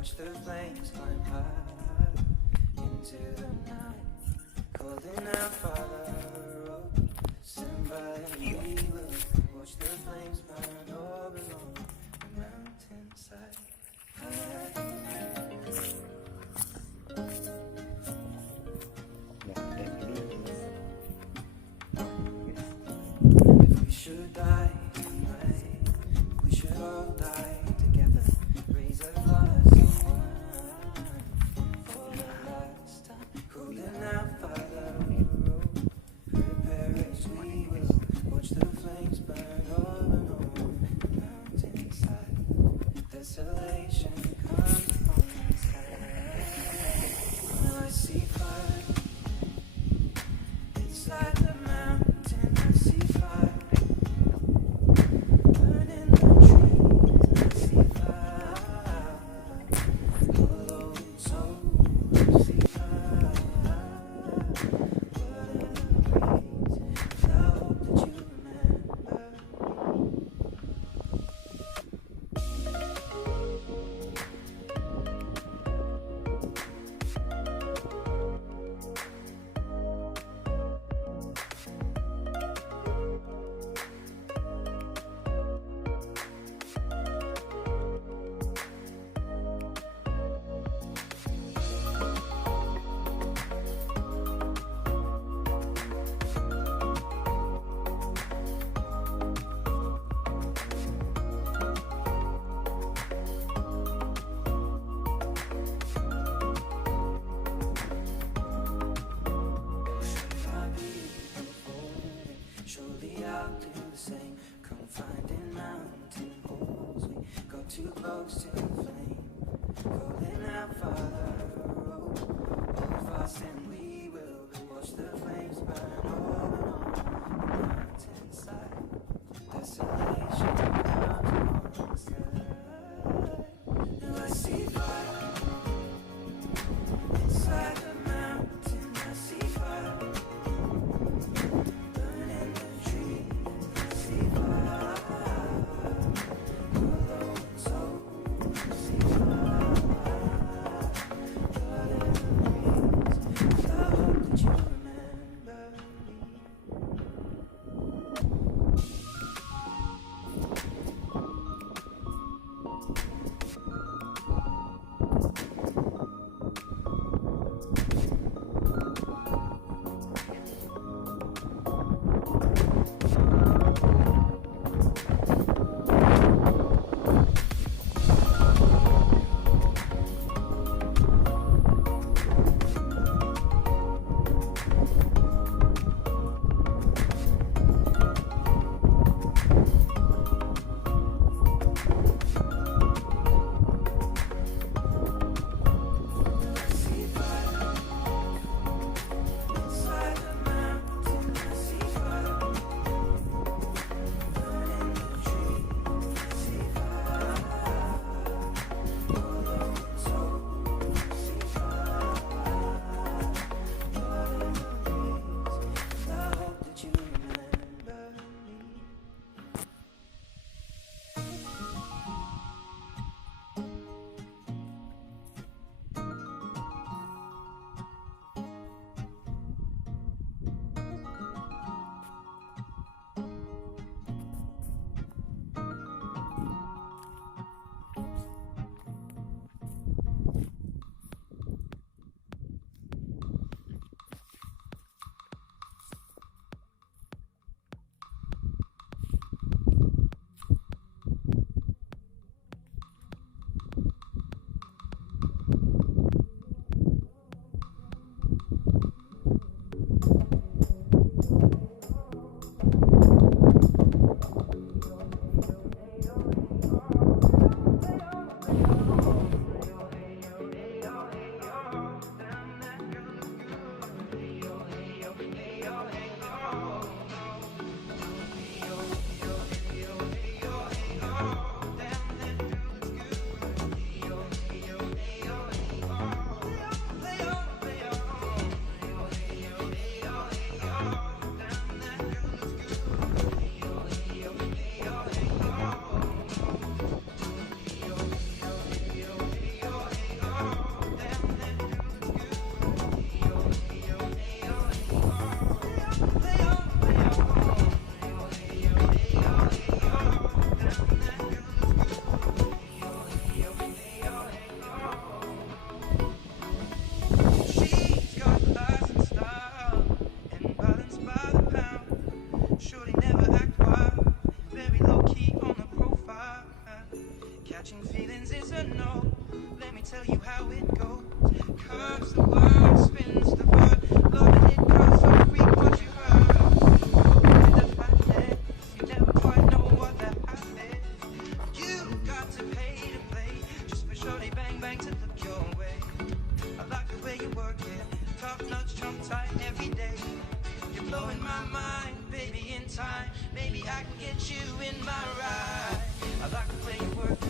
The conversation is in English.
watch the flames climb high into the night, calling out Father, oh, stand by and we will watch the flames burn all along the mountainside. If we should die tonight, we should all die together. Raise a glass of wine for the last time. Calling out Father, prepare as we will watch the flames burn all along the mountainside. Desolation comes upon the sky. Now I see fire inside the mountain. I see fire burning the trees. I see fire hollow souls. I see fire. What are the breeze? I hope that you remember. Surely I'll do the same. Confined in mountain holes, we got too close to the flame. Calling out Father, hold fast and we will watch the flames burn all along the mountainside. Desolation comes upon the sky. Now I see fire inside the mountain. I see fire. how it goes. Curves the word, spins the verb. Loving it cause so freak what you heard. With the fatness, you never quite know what that happened. You got to pay to play. Just for sure they bang bang to look your way. I like the way you work it. Top notch, trump tight every day. You're blowing my mind, baby, in time. Maybe I can get you in my ride. I like the way you work it.